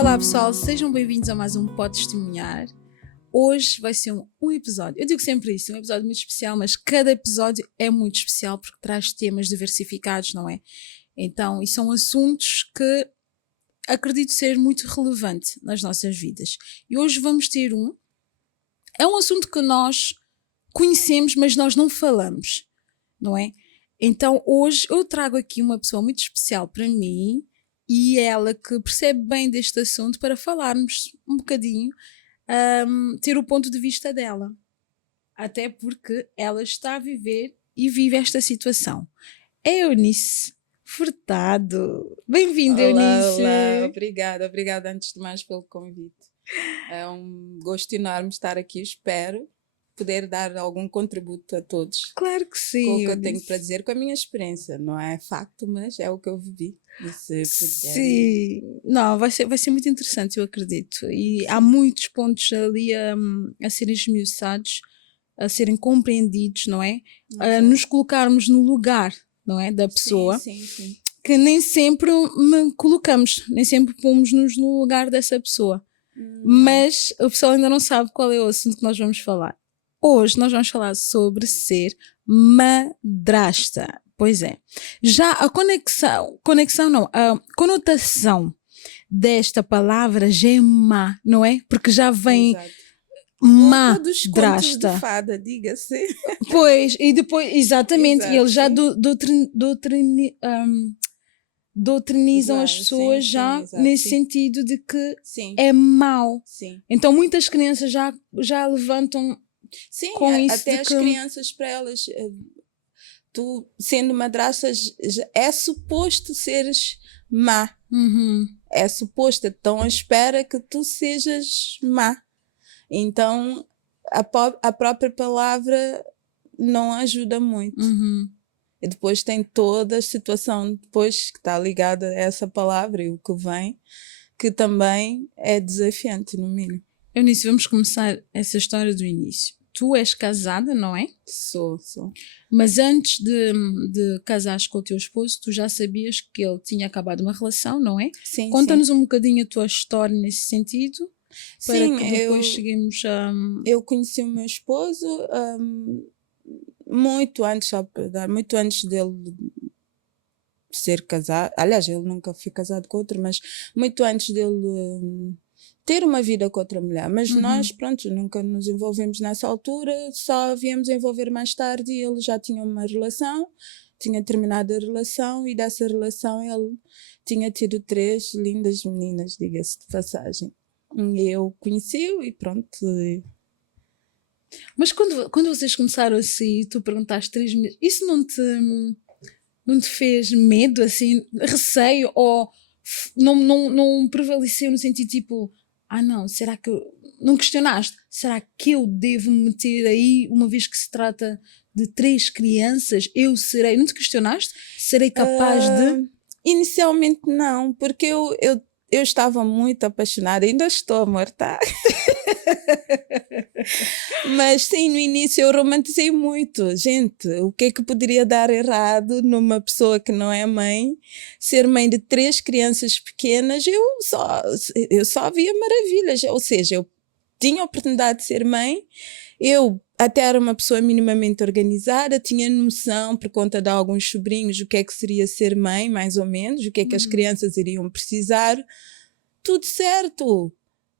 Olá pessoal, sejam bem-vindos a mais um Pode Testemunhar. Hoje vai ser um episódio, eu digo sempre isso, um episódio muito especial, mas cada episódio é muito especial porque traz temas diversificados, não é? Então, e são assuntos que acredito ser muito relevante nas nossas vidas. E hoje vamos ter é um assunto que nós conhecemos, mas nós não falamos, não é? Então, hoje eu trago aqui uma pessoa muito especial para mim, e ela que percebe bem deste assunto para falarmos um bocadinho, ter o ponto de vista dela. Até porque ela está a viver e vive esta situação. É Eunice Furtado. Bem-vinda, Eunice. Olá, obrigada antes de mais pelo convite. É um gosto enorme estar aqui, espero poder dar algum contributo a todos. Claro que sim. Com o que eu tenho para dizer, com a minha experiência. Não é facto, mas é o que eu vivi. Sim, não, vai ser muito interessante, eu acredito. E há muitos pontos ali a serem esmiuçados, a serem compreendidos, não é? A nos colocarmos no lugar, não é? Da pessoa. Sim. Que nem sempre colocamos, nem sempre pomos-nos no lugar dessa pessoa. Mas o pessoal ainda não sabe qual é o assunto que nós vamos falar. Hoje nós vamos falar sobre ser madrasta. Pois é. Já a a conotação desta palavra já é má, não é? Porque já vem madrasta. De fada, diga-se. Pois, e depois, exatamente, Exato, e eles já doutrinizam as pessoas exato, nesse sentido de que sim. é mau. Sim. Então muitas crianças já levantam com isso até as crianças, para elas, tu sendo madrasta é suposto seres má. É suposto, então espera que tu sejas má. Então a própria palavra não ajuda muito. E depois tem toda a situação depois que está ligada a essa palavra e o que vem, que também é desafiante, no mínimo. Eunice, vamos começar essa história do início. Tu és casada, não é? Sou. Mas antes de casares com o teu esposo, tu já sabias que ele tinha acabado uma relação, não é? Sim. Conta-nos um bocadinho a tua história nesse sentido, para sim, que depois cheguemos a... Eu conheci o meu esposo muito antes dele ser casado. Aliás, ele nunca foi casado com outra, mas muito antes dele ter uma vida com outra mulher. Mas nós, pronto, nunca nos envolvemos nessa altura, só viemos a envolver mais tarde. E ele já tinha uma relação, tinha terminado a relação, e dessa relação ele tinha tido 3 lindas meninas, diga-se de passagem. E eu conheci-o e pronto. Mas quando vocês começaram a sair, tu perguntaste 3 meninas, isso não te fez medo, assim, receio, ou não prevaleceu no sentido tipo, não, será que não questionaste? Será que eu devo me meter aí, uma vez que se trata de 3 crianças, não te questionaste? Serei capaz de... Inicialmente não, porque eu estava muito apaixonada, ainda estou, amor, tá? Mas sim, no início eu romantizei muito. Gente, o que é que poderia dar errado numa pessoa que não é mãe, ser mãe de 3 crianças pequenas? Eu só via maravilhas, ou seja, eu tinha a oportunidade de ser mãe, eu até era uma pessoa minimamente organizada, tinha noção, por conta de alguns sobrinhos, o que é que seria ser mãe, mais ou menos, o que é que as crianças iriam precisar. Tudo certo,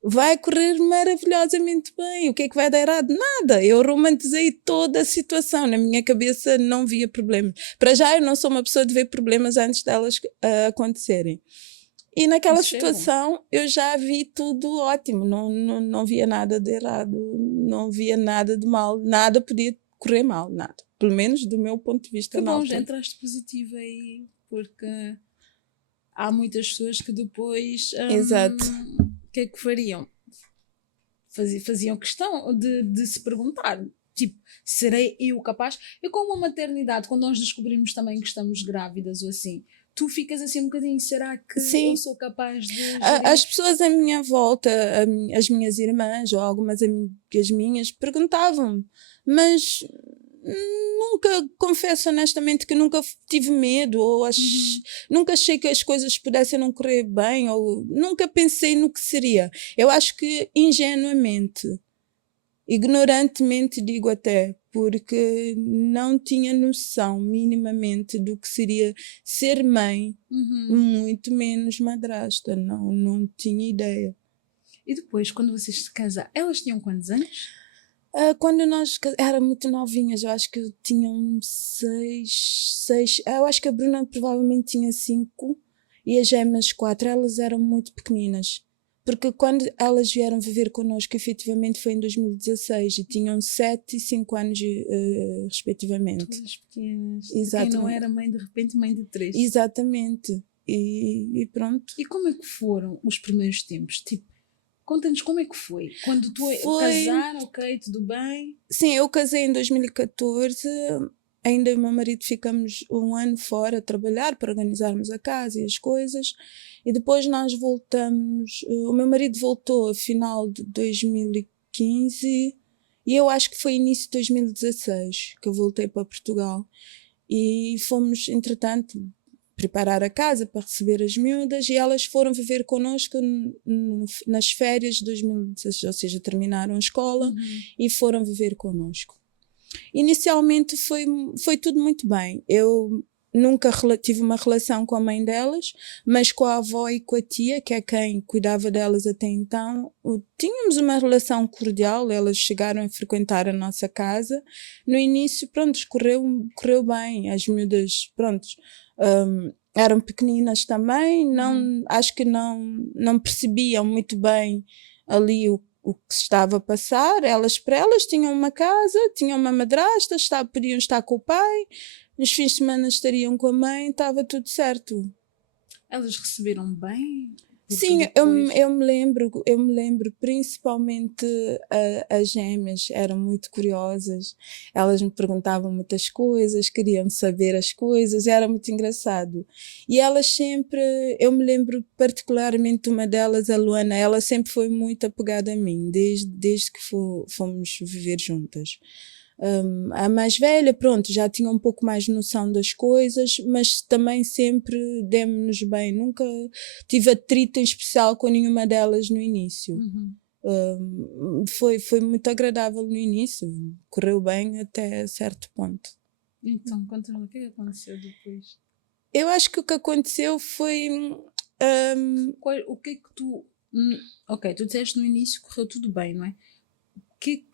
vai correr maravilhosamente bem. O que é que vai dar errado? Nada. Eu romantizei toda a situação. Na minha cabeça não via problemas. Para já eu não sou uma pessoa de ver problemas antes delas acontecerem. E naquela situação eu já vi tudo ótimo. Não via nada de errado. Não via nada de mal. Nada podia correr mal. Nada. Pelo menos do meu ponto de vista. Que bom, já entraste positivo aí. Porque há muitas pessoas que depois... Exato. O que é que fariam? Faziam questão de se perguntar, tipo, serei eu capaz? E com uma maternidade, quando nós descobrimos também que estamos grávidas ou assim, tu ficas assim um bocadinho, será que eu sou capaz de gerir? As pessoas à minha volta, as minhas irmãs ou algumas amigas minhas perguntavam-me, mas Nunca, confesso honestamente que nunca tive medo ou nunca achei que as coisas pudessem não correr bem ou nunca pensei no que seria. Eu acho que ingenuamente, ignorantemente digo até, porque não tinha noção minimamente do que seria ser mãe, muito menos madrasta, não tinha ideia. E depois, quando vocês se casaram, elas tinham quantos anos? Quando nós eram muito novinhas, eu acho que tinham seis. Eu acho que a Bruna provavelmente tinha 5 e as gêmeas 4. Elas eram muito pequeninas. Porque quando elas vieram viver connosco, efetivamente foi em 2016 e tinham 7 e 5 anos, respectivamente. Todas pequenas. Exatamente. Quem não era mãe, de repente, mãe de 3. Exatamente. E pronto. E como é que foram os primeiros tempos? Tipo, conta-nos como é que foi. Quando tu casaram, ok, tudo bem? Sim, eu casei em 2014. Ainda o meu marido ficamos 1 ano fora a trabalhar para organizarmos a casa e as coisas. E depois nós voltamos. O meu marido voltou a final de 2015 e eu acho que foi início de 2016 que eu voltei para Portugal. E fomos, entretanto, preparar a casa para receber as miúdas e elas foram viver connosco nas férias de 2016, ou seja, terminaram a escola e foram viver connosco. Inicialmente foi tudo muito bem. Eu nunca tive uma relação com a mãe delas, mas com a avó e com a tia, que é quem cuidava delas até então, tínhamos uma relação cordial. Elas chegaram a frequentar a nossa casa. No início, pronto, correu bem. As miúdas, pronto, eram pequeninas também, acho que não percebiam muito bem ali o que se estava a passar. Elas tinham uma casa, tinham uma madrasta, podiam estar com o pai, nos fins de semana estariam com a mãe, estava tudo certo. Elas receberam bem? Sim, depois... eu me lembro, principalmente as gêmeas eram muito curiosas, elas me perguntavam muitas coisas, queriam saber as coisas, era muito engraçado. E elas sempre, eu me lembro particularmente uma delas, a Luana, ela sempre foi muito apegada a mim, desde que fomos viver juntas. A mais velha, pronto, já tinha um pouco mais noção das coisas, mas também sempre demos-nos bem. Nunca tive atrito em especial com nenhuma delas no início. Foi muito agradável no início, correu bem até certo ponto. Então, conta-me o que aconteceu depois. Eu acho que o que aconteceu foi... o que é que tu... Ok, tu disseste no início que correu tudo bem, não é? O que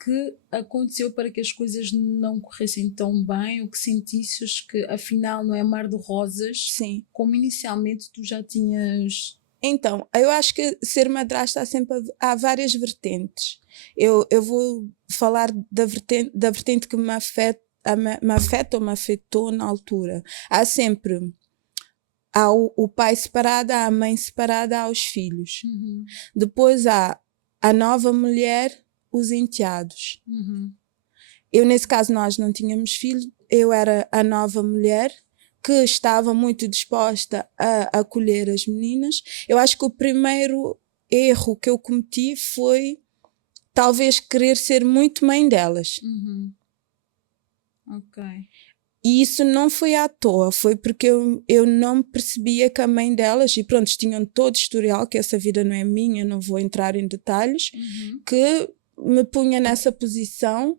aconteceu para que as coisas não corressem tão bem, ou que sentisses que afinal não é mar de rosas? Sim. Como inicialmente tu já tinhas... Então, eu acho que ser madrasta há várias vertentes. Eu vou falar da vertente que me afeta ou me afetou na altura. Há sempre o pai separado, há a mãe separada, há os filhos. Depois há a nova mulher, os enteados. Eu, nesse caso, nós não tínhamos filho, eu era a nova mulher que estava muito disposta a acolher as meninas. Eu acho que o primeiro erro que eu cometi foi talvez querer ser muito mãe delas. Ok. E isso não foi à toa, foi porque eu não percebia que a mãe delas, e pronto, tinham todo historial, que essa vida não é minha, não vou entrar em detalhes, que me punha nessa posição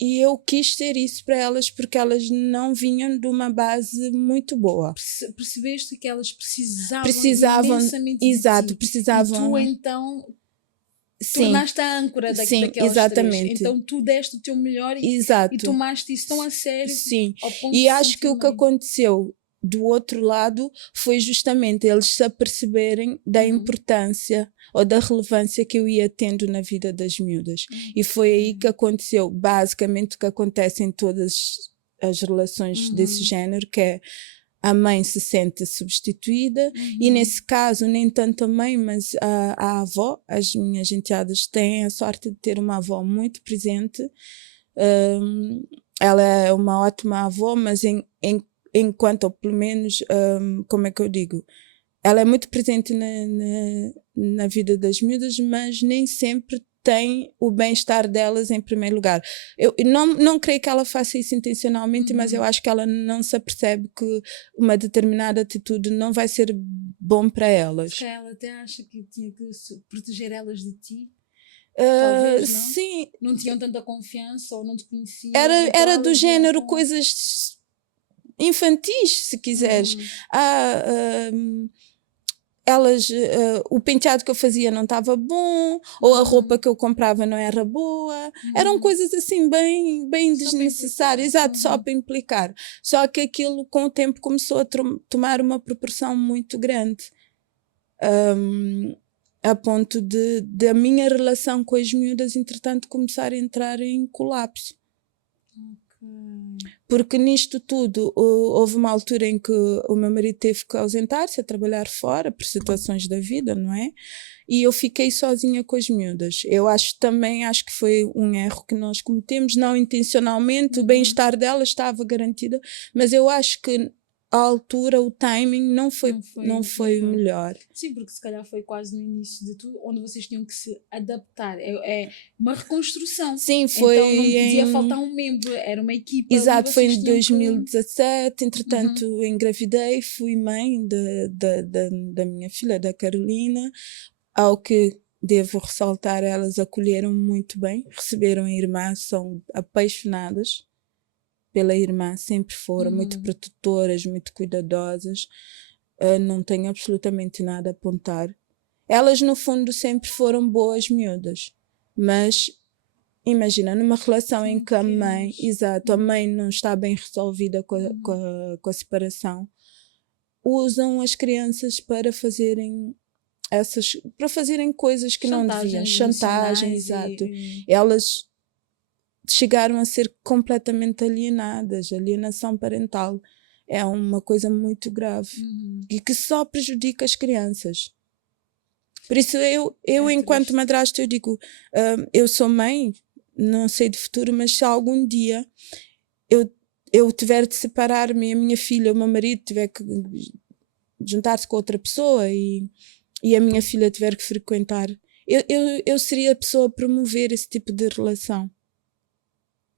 e eu quis ser isso para elas porque elas não vinham de uma base muito boa. Percebeste que elas precisavam imensamente exato, de ti. precisavam. E tu então tornaste a âncora daquelas exatamente. três. Então tu deste o teu melhor e tomaste isso tão a sério. Sim, e acho que o que aconteceu do outro lado foi justamente eles se aperceberem da importância ou da relevância que eu ia tendo na vida das miúdas. E foi aí que aconteceu basicamente o que acontece em todas as relações desse género, que é a mãe se sente substituída e nesse caso nem tanto a mãe, mas a avó. As minhas enteadas têm a sorte de ter uma avó muito presente. Ela é uma ótima avó, mas enquanto, ou pelo menos, como é que eu digo? Ela é muito presente na vida das miúdas, mas nem sempre tem o bem-estar delas em primeiro lugar. Eu não creio que ela faça isso intencionalmente, mas eu acho que ela não se apercebe que uma determinada atitude não vai ser bom para elas. Porque ela até acha que tinha que proteger elas de ti. Talvez, não? Sim. Não tinham tanta confiança ou não te conheciam. Era do género coisas infantis, se quiseres. Elas, o penteado que eu fazia não estava bom, ou a roupa que eu comprava não era boa. Eram coisas assim bem desnecessárias, exato, só para implicar. Só que aquilo com o tempo começou a tomar uma proporção muito grande. A ponto de a minha relação com as miúdas, entretanto, começar a entrar em colapso. Porque nisto tudo houve uma altura em que o meu marido teve que ausentar-se a trabalhar fora por situações da vida, não é? E eu fiquei sozinha com as miúdas. Eu acho que foi um erro que nós cometemos, não intencionalmente. O bem-estar delas estava garantido, mas eu acho que a altura, o timing não foi o melhor. Sim, porque se calhar foi quase no início de tudo, onde vocês tinham que se adaptar. É uma reconstrução. Sim, foi. Então não podia faltar um membro, era uma equipa. Exato, foi em 2017. Entretanto, engravidei, fui mãe da minha filha, da Carolina, ao que devo ressaltar, elas acolheram muito bem, receberam a irmã, são apaixonadas pela irmã, sempre foram muito protetoras, muito cuidadosas. Não tenho absolutamente nada a apontar. Elas, no fundo, sempre foram boas miúdas, mas imagina, numa relação em que a mãe, a mãe não está bem resolvida com a separação, usam as crianças para fazerem coisas que não deviam, chantagem, exato. Elas chegaram a ser completamente alienadas. Alienação parental é uma coisa muito grave e que só prejudica as crianças. Por isso eu enquanto madrasta, eu digo, eu sou mãe, não sei de futuro, mas se algum dia eu tiver de separar-me, a minha filha, o meu marido tiver que juntar-se com outra pessoa e a minha filha tiver que frequentar, eu seria a pessoa a promover esse tipo de relação.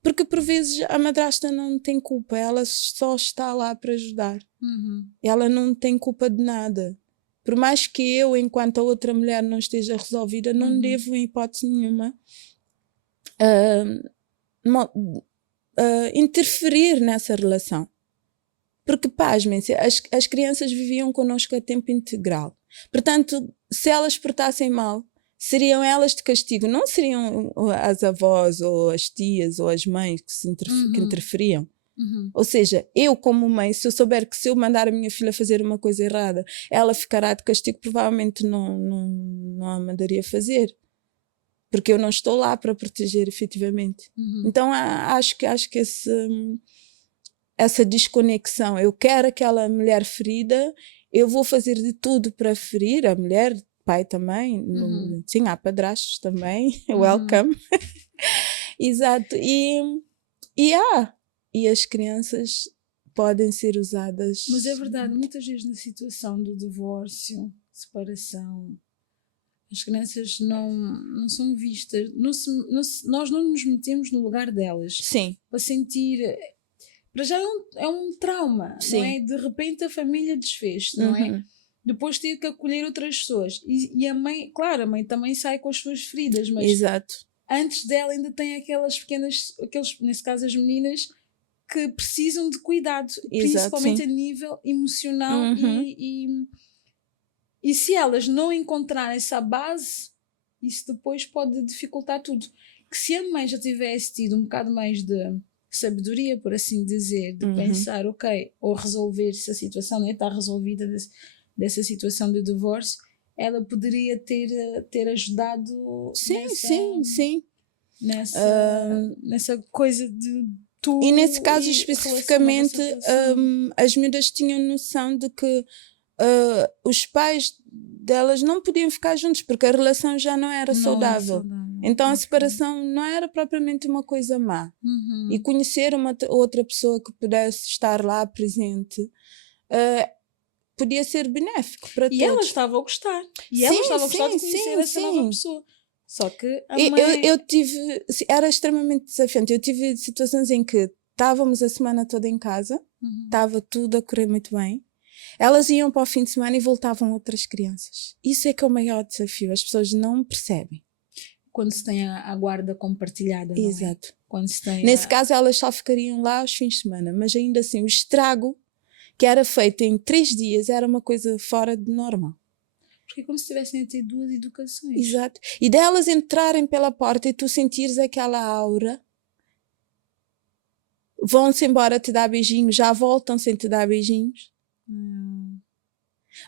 Porque por vezes a madrasta não tem culpa, ela só está lá para ajudar. Ela não tem culpa de nada. Por mais que eu, enquanto a outra mulher não esteja resolvida, não devo, em hipótese nenhuma, interferir nessa relação. Porque, pasmem-se, as crianças viviam connosco a tempo integral. Portanto, se elas portassem mal, seriam elas de castigo, não seriam as avós ou as tias ou as mães que interferiam. Ou seja, eu como mãe, se eu souber que se eu mandar a minha filha fazer uma coisa errada, ela ficará de castigo, provavelmente não a mandaria fazer. Porque eu não estou lá para proteger efetivamente. Então acho que essa desconexão, eu quero aquela mulher ferida, eu vou fazer de tudo para ferir a mulher, pai também, sim, há padrastos também, welcome. Exato, e as crianças podem ser usadas. Mas é verdade, muitas vezes na situação do divórcio, separação, as crianças não são vistas, nós não nos metemos no lugar delas. Sim. Para sentir, para já é um trauma, sim, não é? De repente a família desfez, não é? Depois ter que acolher outras pessoas. E a mãe, claro, a mãe também sai com as suas feridas, mas exato, antes dela ainda tem aquelas pequenas, nesse caso as meninas, que precisam de cuidado, exato, principalmente sim, a nível emocional. E se elas não encontrarem essa base, isso depois pode dificultar tudo. Que se a mãe já tivesse tido um bocado mais de sabedoria, por assim dizer, de pensar, ok, ou resolver se a situação não está resolvida dessa situação de divórcio, ela poderia ter ajudado. Sim. Nessa coisa de tu. E nesse caso especificamente, as miúdas tinham noção de que os pais delas não podiam ficar juntos porque a relação já não era saudável. Então a separação não era propriamente uma coisa má. E conhecer uma outra pessoa que pudesse estar lá presente podia ser benéfico para todos. E ela estava a gostar. E ela estava a gostar de conhecer essa nova pessoa. Só que a Eu, mãe... eu tive, era extremamente desafiante. Eu tive situações em que estávamos a semana toda em casa, estava tudo a correr muito bem. Elas iam para o fim de semana e voltavam outras crianças. Isso é que é o maior desafio. As pessoas não percebem. Quando se tem a guarda compartilhada, não é? Exato. Quando se tem Nesse caso, elas só ficariam lá aos fins de semana. Mas ainda assim, o estrago que era feito em 3 dias era uma coisa fora de normal. Porque é como se tivessem a ter 2 educações. Exato. E delas entrarem pela porta e tu sentires aquela aura, vão-se embora te dar beijinhos, já voltam sem te dar beijinhos.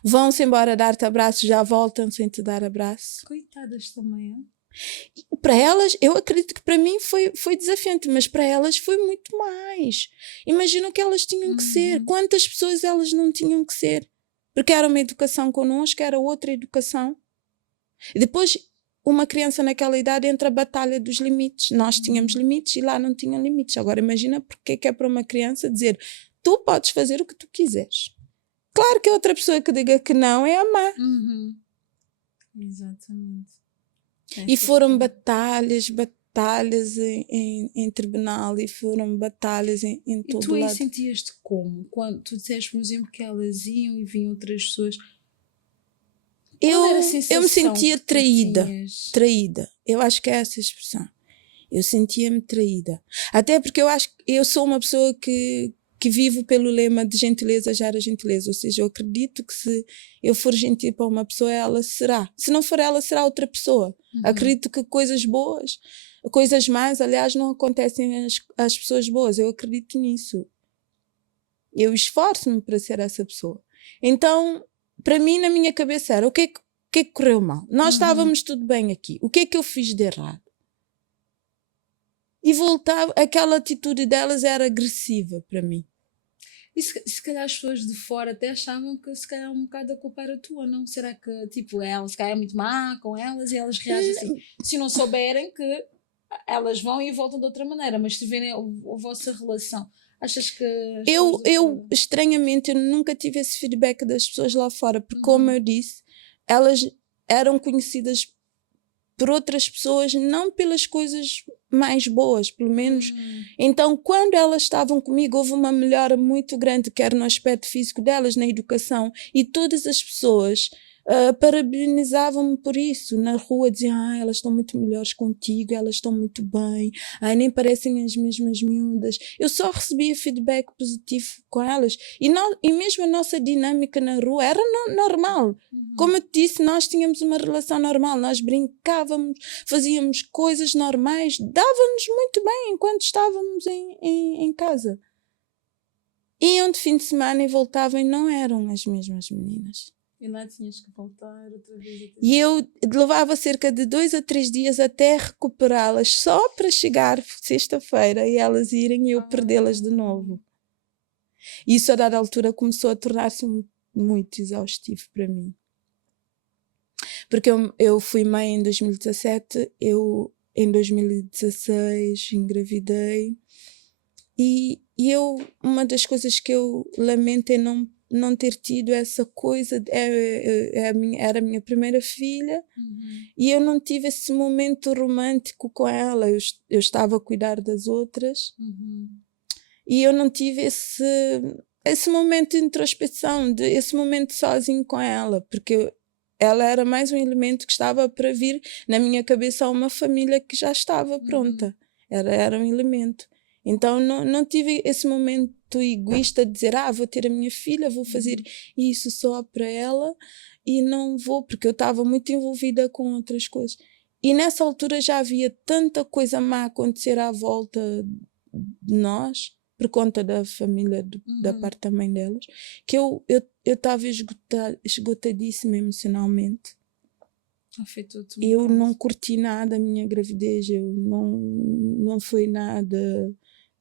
Vão-se embora dar-te abraços, já voltam sem te dar abraço. Coitadas também, é? Para elas, eu acredito que para mim foi desafiante, mas para elas foi muito mais. Imagina o que elas tinham que ser, quantas pessoas elas não tinham que ser. Porque era uma educação connosco, era outra educação. E depois, uma criança naquela idade entra a batalha dos limites. Nós tínhamos limites e lá não tinham limites. Agora imagina porque é para uma criança dizer: tu podes fazer o que tu quiseres. Claro que a outra pessoa que diga que não é amar. Exatamente. E foram batalhas em tribunal, e foram batalhas em E todo tu aí lado. sentias-te como? Quando tu disseste, por exemplo, que elas iam e vinham outras pessoas. Eu me sentia traída. Eu acho que é essa a expressão. Eu sentia-me traída. Até porque eu acho que eu sou uma pessoa que vivo pelo lema de gentileza gera gentileza. Ou seja, eu acredito que se eu for gentil para uma pessoa, ela será. Se não for ela, será outra pessoa. Acredito que coisas boas, coisas más, aliás, não acontecem às pessoas boas. Eu acredito nisso. Eu esforço-me para ser essa pessoa. Então, para mim, na minha cabeça era: o que é que correu mal? Nós estávamos tudo bem aqui. O que é que eu fiz de errado? E voltava, aquela atitude delas era agressiva para mim. E se calhar as pessoas de fora até achavam que se calhar um bocado a culpa era tua, não? Será que tipo ela se calhar é muito má com elas e elas reagem assim? Se não souberem que elas vão e voltam de outra maneira, mas se verem a vossa relação, achas que eu estranhamente eu nunca tive esse feedback das pessoas lá fora, porque como eu disse, elas eram conhecidas por outras pessoas, não pelas coisas mais boas, pelo menos. Então, quando elas estavam comigo, houve uma melhora muito grande, quer no aspecto físico delas, na educação, e todas as pessoas parabenizavam-me por isso. Na rua diziam: elas estão muito melhores contigo, elas estão muito bem, nem parecem as mesmas miúdas. Eu só recebia feedback positivo com elas. E mesmo a nossa dinâmica na rua era normal. Como eu te disse, nós tínhamos uma relação normal, nós brincávamos, fazíamos coisas normais, dava-nos muito bem enquanto estávamos em casa. Iam de fim de semana e voltavam e não eram as mesmas meninas. E lá tinhas que voltar outra vez. E eu levava cerca de 2 a 3 dias até recuperá-las, só para chegar sexta-feira e elas irem e eu perdê-las de novo. Isso a dada altura começou a tornar-se muito exaustivo para mim. Porque eu fui mãe em 2017, eu em 2016 engravidei e uma das coisas que eu lamento é não ter tido essa coisa. Era a minha primeira filha e eu não tive esse momento romântico com ela. Eu estava a cuidar das outras e eu não tive esse momento de introspecção, esse momento sozinho com ela, porque ela era mais um elemento que estava para vir na minha cabeça a uma família que já estava pronta. Era um elemento. Então não tive esse momento egoísta de dizer: vou ter a minha filha, vou fazer isso só para ela e não vou, porque eu estava muito envolvida com outras coisas. E nessa altura já havia tanta coisa má a acontecer à volta de nós, por conta da família, da parte da mãe delas, que eu estava esgotadíssima emocionalmente. Afetou-te Eu não curti nada a minha gravidez, eu não foi nada.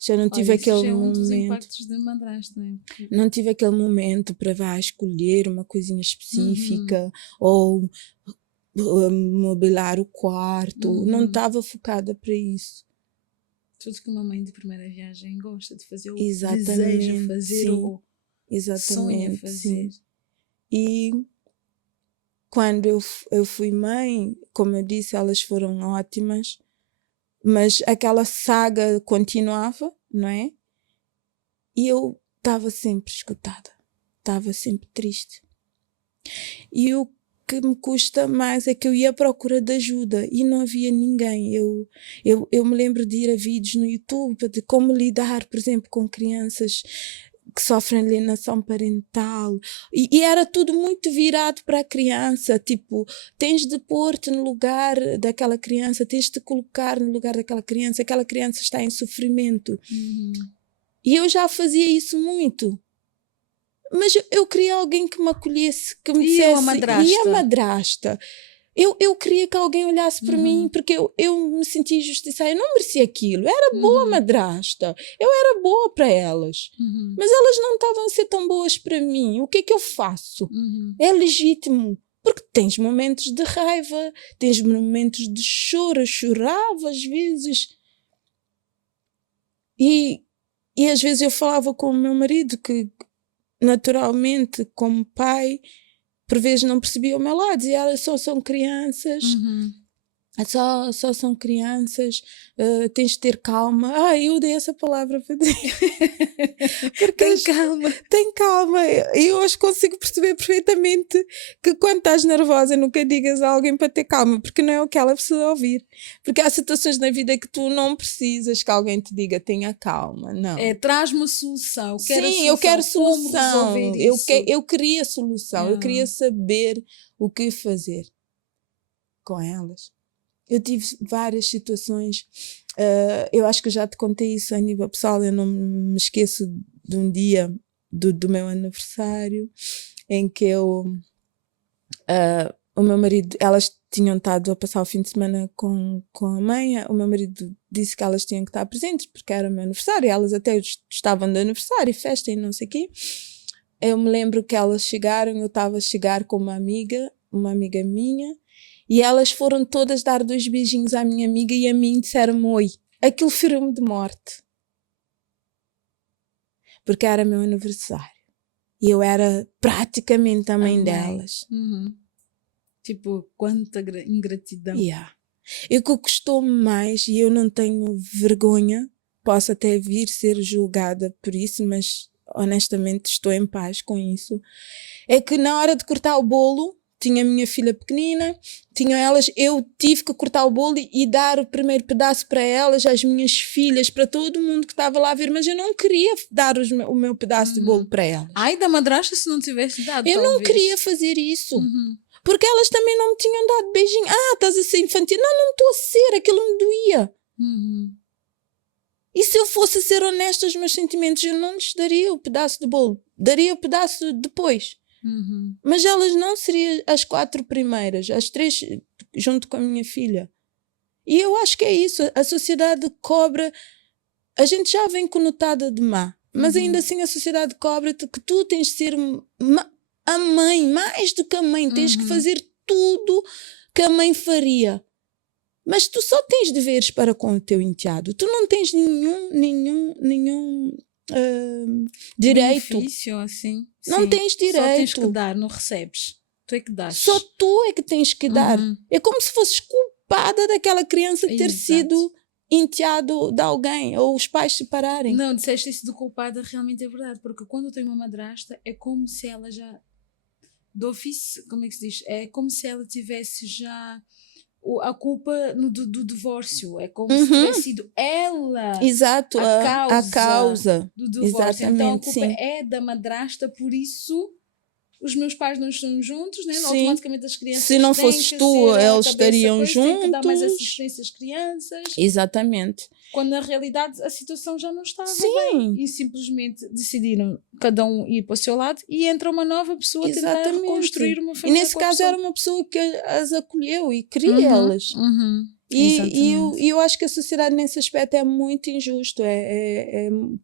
Já não tive aquele é um momento. dos impactos de madrasta, não é? Não tive aquele momento para escolher uma coisinha específica ou mobilar o quarto. Não estava focada para isso. Tudo que uma mãe de primeira viagem gosta de fazer, ou Exatamente, deseja fazer, sim. ou Exatamente, sonha fazer. Sim. E quando eu fui mãe, como eu disse, elas foram ótimas, mas aquela saga continuava, não é? E eu estava sempre esgotada, estava sempre triste. E o que me custa mais é que eu ia à procura de ajuda e não havia ninguém. Eu me lembro de ir a vídeos no YouTube de como lidar, por exemplo, com crianças que sofrem alienação parental, e era tudo muito virado para a criança, tipo, tens de pôr-te no lugar daquela criança, tens de te colocar no lugar daquela criança, aquela criança está em sofrimento. E eu já fazia isso muito. Mas eu queria alguém que me acolhesse, que me dissesse... E a madrasta? Eu queria que alguém olhasse para mim, porque eu me sentia injustiçada. Eu não merecia aquilo. Eu era boa madrasta. Eu era boa para elas. Mas elas não estavam a ser tão boas para mim. O que é que eu faço? É legítimo. Porque tens momentos de raiva, tens momentos de choro. Eu chorava às vezes. E às vezes eu falava com o meu marido que, naturalmente, como pai, por vezes não percebia o meu lado, dizia, elas só são crianças, só são crianças, tens de ter calma. Eu dei essa palavra para ti. Tem calma. E hoje consigo perceber perfeitamente que quando estás nervosa nunca digas a alguém para ter calma, porque não é o que ela precisa ouvir. Porque há situações na vida que tu não precisas que alguém te diga tenha calma, não. Traz-me uma solução. Eu quero solução. Eu queria solução. Eu queria saber o que fazer com elas. Eu tive várias situações, eu acho que já te contei isso a nível pessoal, eu não me esqueço de um dia do meu aniversário em que o meu marido, elas tinham estado a passar o fim de semana com a mãe, o meu marido disse que elas tinham que estar presentes porque era o meu aniversário, elas até estavam de aniversário, festa e não sei o quê. Eu me lembro que elas chegaram, eu estava a chegar com uma amiga minha, e elas foram todas dar 2 beijinhos à minha amiga e a mim disseram-me oi. Aquilo feriu-me de morte. Porque era meu aniversário. E eu era praticamente a mãe delas. Tipo, quanta ingratidão. E o que custou-me mais, e eu não tenho vergonha, posso até vir ser julgada por isso, mas honestamente estou em paz com isso, é que na hora de cortar o bolo, tinha a minha filha pequenina, tinham elas, eu tive que cortar o bolo e dar o primeiro pedaço para elas, às minhas filhas, para todo mundo que estava lá a ver, mas eu não queria dar o meu pedaço de bolo para elas. Ai, da madrasta se não tivesse dado, eu talvez. Não queria fazer isso. Porque elas também não me tinham dado beijinho. Estás a ser infantil. Não estou a ser, aquilo me doía. E se eu fosse ser honesta aos meus sentimentos, eu não lhes daria o pedaço de bolo. Daria o pedaço depois. Mas elas não seriam as 4 primeiras, as 3 junto com a minha filha. E eu acho que é isso, a sociedade cobra, a gente já vem conotada de má, mas ainda assim a sociedade cobra-te que tu tens de ser a mãe, mais do que a mãe, tens que fazer tudo que a mãe faria. Mas tu só tens deveres para com o teu enteado, tu não tens nenhum direito. Benefício, assim. Não tens direito. Só tens que dar, não recebes. Tu é que dás. Só tu é que tens que dar. É como se fosses culpada daquela criança ter sido enteado de alguém ou os pais separarem. Não, disseste isso de culpada, realmente é verdade. Porque quando eu tenho uma madrasta, é como se ela já... Do ofício, como é que se diz? É como se ela tivesse já... a culpa do divórcio. É como se tivesse sido ela a causa do divórcio. Exatamente, então a culpa sim. é da madrasta, por isso os meus pais não estão juntos, né? Automaticamente as crianças se não fosses tu, eles estariam juntos. Tem que dar mais assistência às crianças. Exatamente. Quando na realidade a situação já não estava bem. E simplesmente decidiram cada um ir para o seu lado e entra uma nova pessoa a tentar reconstruir uma família. E nesse caso era uma pessoa que as acolheu e queria elas. E eu acho que a sociedade nesse aspecto é muito injusto.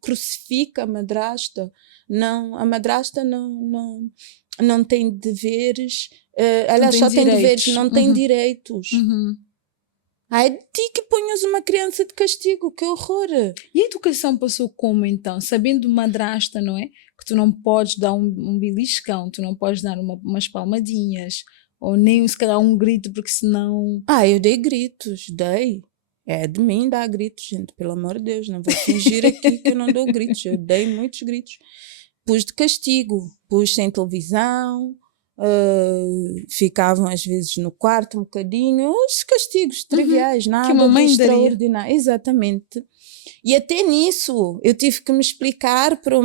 Crucifica a madrasta. Não, a madrasta não tem deveres. Aliás, só tem deveres, não tem direitos. Ai, de ti que ponhas uma criança de castigo, que horror! E a educação passou como então? Sabendo madrasta, não é? Que tu não podes dar um beliscão, tu não podes dar umas palmadinhas. Ou nem se calhar um grito, porque senão. Eu dei gritos, dei. É de mim dar gritos, gente, pelo amor de Deus, não vou fingir aqui que eu não dou gritos, eu dei muitos gritos. Pus de castigo, pus sem televisão, ficavam às vezes no quarto um bocadinho, os castigos triviais, que nada uma de mãe daria. extraordinário. Exatamente. E até nisso eu tive que me explicar para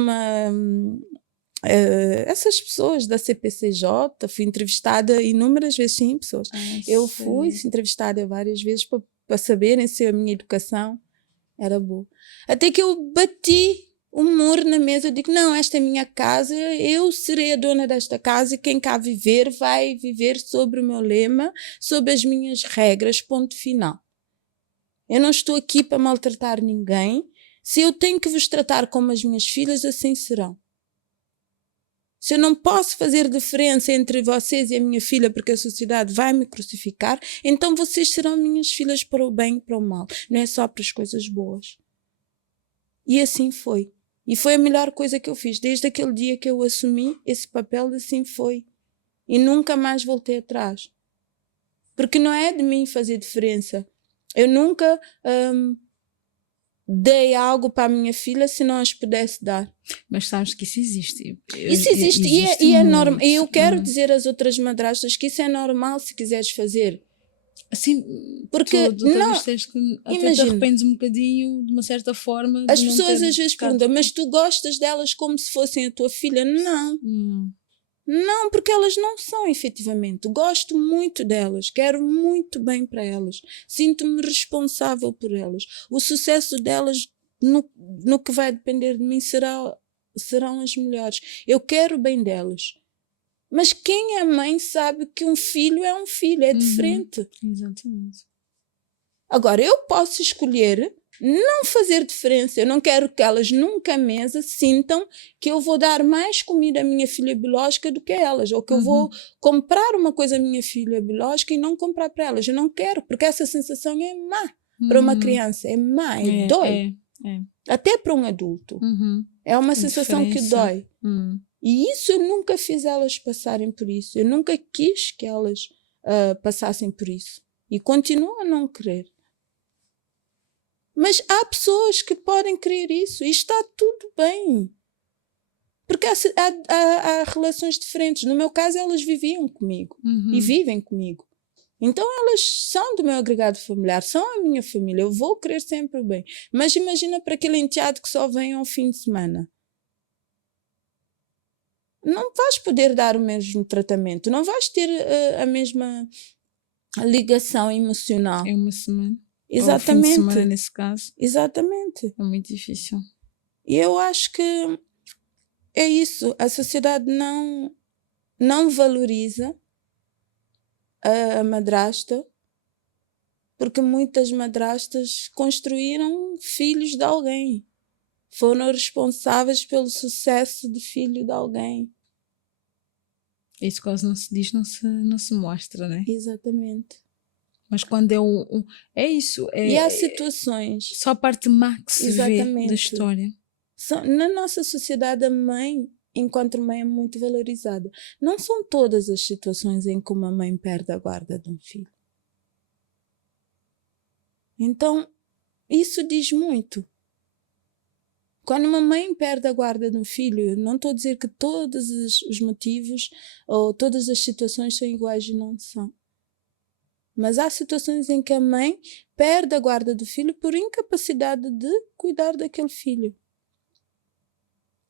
essas pessoas da CPCJ, fui entrevistada inúmeras vezes, sim, pessoas. Eu fui entrevistada várias vezes para saberem se a minha educação era boa. Até que eu bati o muro na mesa, eu digo, não, esta é a minha casa, eu serei a dona desta casa e quem cá viver vai viver sobre o meu lema, sobre as minhas regras, ponto final. Eu não estou aqui para maltratar ninguém. Se eu tenho que vos tratar como as minhas filhas, assim serão. Se eu não posso fazer diferença entre vocês e a minha filha porque a sociedade vai me crucificar, então vocês serão minhas filhas para o bem e para o mal. Não é só para as coisas boas. E assim foi. E foi a melhor coisa que eu fiz. Desde aquele dia que eu assumi esse papel, assim foi. E nunca mais voltei atrás. Porque não é de mim fazer diferença. Eu nunca dei algo para a minha filha se não as pudesse dar. Mas sabes que isso existe. Isso existe e é normal. E eu quero dizer às outras madrastas que isso é normal se quiseres fazer. Assim, porque tu não, que até imagina, te arrependes um bocadinho, de uma certa forma. As pessoas às vezes perguntam, mas tu gostas delas como se fossem a tua filha? Não. Não, porque elas não são efetivamente. Gosto muito delas, quero muito bem para elas, sinto-me responsável por elas. O sucesso delas, no que vai depender de mim, serão as melhores. Eu quero bem delas. Mas quem é mãe sabe que um filho, é diferente. Exatamente. Agora, eu posso escolher não fazer diferença. Eu não quero que elas nunca à mesa sintam que eu vou dar mais comida à minha filha biológica do que elas, ou que eu vou comprar uma coisa à minha filha biológica e não comprar para elas. Eu não quero, porque essa sensação é má para uma criança, é má, dói. Até para um adulto. É uma sensação que dói. E isso eu nunca fiz elas passarem por isso. Eu nunca quis que elas passassem por isso. E continuo a não querer. Mas há pessoas que podem querer isso e está tudo bem. Porque há relações diferentes. No meu caso, elas viviam comigo e vivem comigo. Então elas são do meu agregado familiar, são a minha família. Eu vou querer sempre o bem. Mas imagina para aquele enteado que só vem ao fim de semana. Não vais poder dar o mesmo tratamento. Não vais ter a mesma ligação emocional. É uma semana. Exatamente. Ou fim de semana, nesse caso. Exatamente. É muito difícil. E eu acho que é isso. A sociedade não valoriza a madrasta, porque muitas madrastas construíram filhos de alguém. Foram responsáveis pelo sucesso do filho de alguém. Isso quase não se diz, não se mostra, né? Exatamente. Mas quando é isso. E há situações. Só a parte má que se vê da história. Na nossa sociedade, a mãe, enquanto mãe, é muito valorizada. Não são todas as situações em que uma mãe perde a guarda de um filho. Então, isso diz muito. Quando uma mãe perde a guarda de um filho, não estou a dizer que todos os motivos ou todas as situações são iguais e não são. Mas há situações em que a mãe perde a guarda do filho por incapacidade de cuidar daquele filho.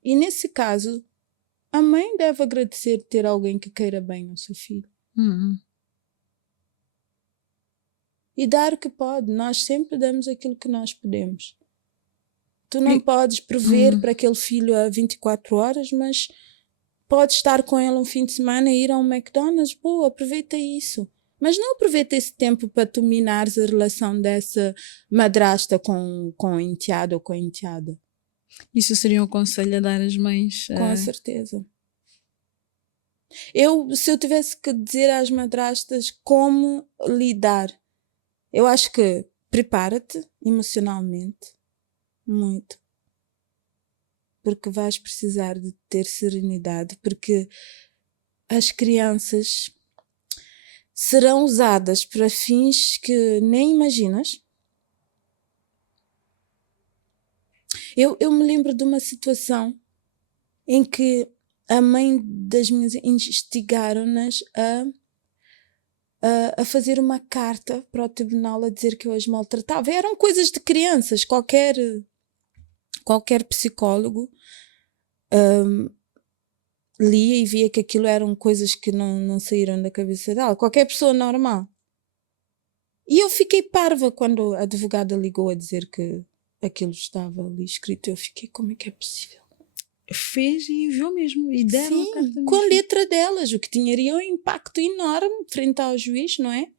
E nesse caso, a mãe deve agradecer ter alguém que queira bem ao seu filho. E dar o que pode. Nós sempre damos aquilo que nós podemos. Tu não podes prover para aquele filho a 24 horas, mas podes estar com ele um fim de semana e ir a um McDonald's. Boa, aproveita isso. Mas não aproveita esse tempo para tu minares a relação dessa madrasta com o enteado ou com a enteada. Isso seria um conselho a dar às mães? Com certeza. Se eu tivesse que dizer às madrastas como lidar, eu acho que prepara-te emocionalmente. Muito. Porque vais precisar de ter serenidade, porque as crianças serão usadas para fins que nem imaginas. Eu me lembro de uma situação em que a mãe das minhas instigaram-nas a fazer uma carta para o tribunal a dizer que eu as maltratava. Eram coisas de crianças. Qualquer psicólogo lia e via que aquilo eram coisas que não saíram da cabeça dela. Qualquer pessoa normal. E eu fiquei parva quando a advogada ligou a dizer que aquilo estava ali escrito. Eu fiquei, como é que é possível? Fez e enviou mesmo. E deram a carta Sim, mesmo. com a letra delas, o que tinha um impacto enorme frente ao juiz, não é?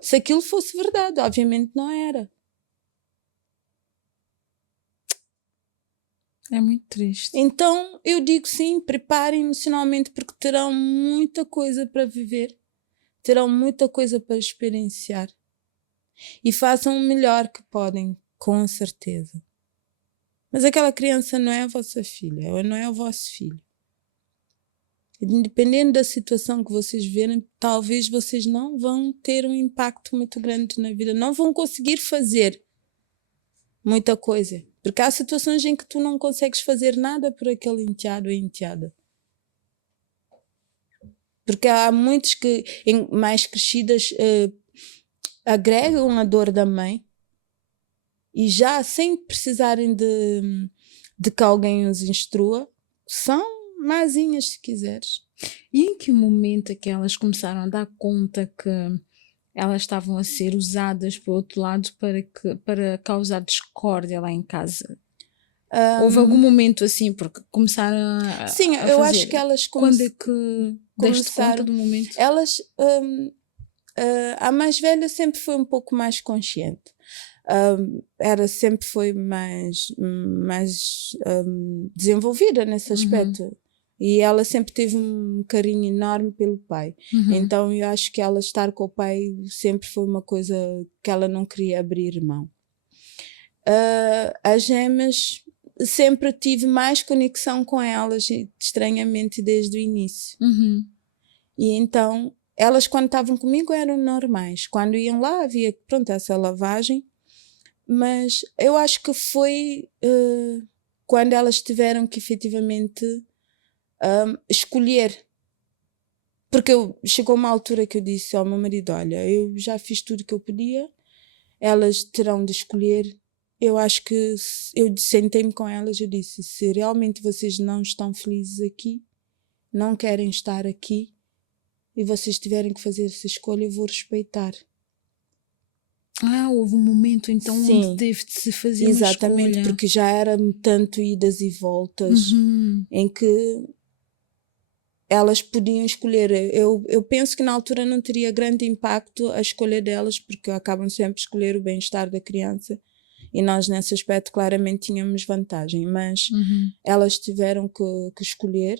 Se aquilo fosse verdade, obviamente não era. É muito triste. Então eu digo sim, preparem emocionalmente porque terão muita coisa para viver, terão muita coisa para experienciar e façam o melhor que podem, com certeza. Mas aquela criança não é a vossa filha, ela não é o vosso filho. Dependendo da situação que vocês verem, talvez vocês não vão ter um impacto muito grande na vida, não vão conseguir fazer muita coisa. Porque há situações em que tu não consegues fazer nada por aquele enteado ou enteada. Porque há muitos que, mais crescidas, agregam a dor da mãe e já sem precisarem de que alguém os instrua, são mazinhas se quiseres. E em que momento é que elas começaram a dar conta que elas estavam a ser usadas por outro lado para causar discórdia lá em casa? Houve algum momento assim, porque começaram a Sim, a eu fazer. acho que elas Quando é que deste conta começaram. do momento? Elas, a mais velha sempre foi um pouco mais consciente. Sempre foi mais desenvolvida nesse aspecto. E ela sempre teve um carinho enorme pelo pai. Então eu acho que ela estar com o pai sempre foi uma coisa que ela não queria abrir mão. As gêmeas, sempre tive mais conexão com elas, estranhamente, desde o início. E então, elas quando estavam comigo eram normais. Quando iam lá havia, pronto, essa lavagem. Mas eu acho que foi quando elas tiveram que efetivamente escolher. Porque chegou uma altura que eu disse ao meu marido, olha, eu já fiz tudo que eu podia, elas terão de escolher. Eu acho que eu sentei-me com elas e disse, se realmente vocês não estão felizes aqui, não querem estar aqui, e vocês tiverem que fazer essa escolha, eu vou respeitar. Houve um momento então Sim, onde teve de se fazer exatamente, uma escolha. porque já era tanto idas e voltas em que elas podiam escolher. Eu penso que na altura não teria grande impacto a escolha delas, porque acabam sempre a escolher o bem-estar da criança e nós nesse aspecto claramente tínhamos vantagem, mas elas tiveram que escolher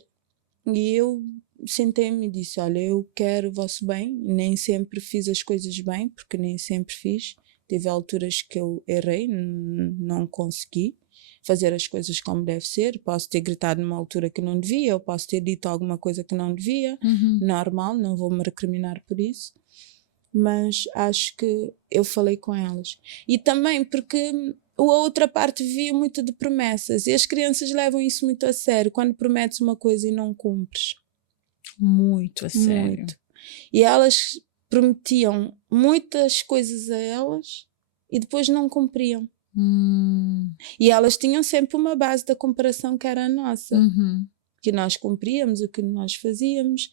e eu sentei-me e disse, olha, eu quero o vosso bem, nem sempre fiz as coisas bem, porque nem sempre fiz, teve alturas que eu errei, não consegui fazer as coisas como deve ser, posso ter gritado numa altura que não devia, ou posso ter dito alguma coisa que não devia, normal, não vou me recriminar por isso, mas acho que eu falei com elas. E também porque a outra parte vivia muito de promessas, e as crianças levam isso muito a sério, quando prometes uma coisa e não cumpres. Muito a sério. Muito. E elas prometiam muitas coisas a elas e depois não cumpriam. E elas tinham sempre uma base da comparação que era a nossa. Que nós cumpríamos o que nós fazíamos,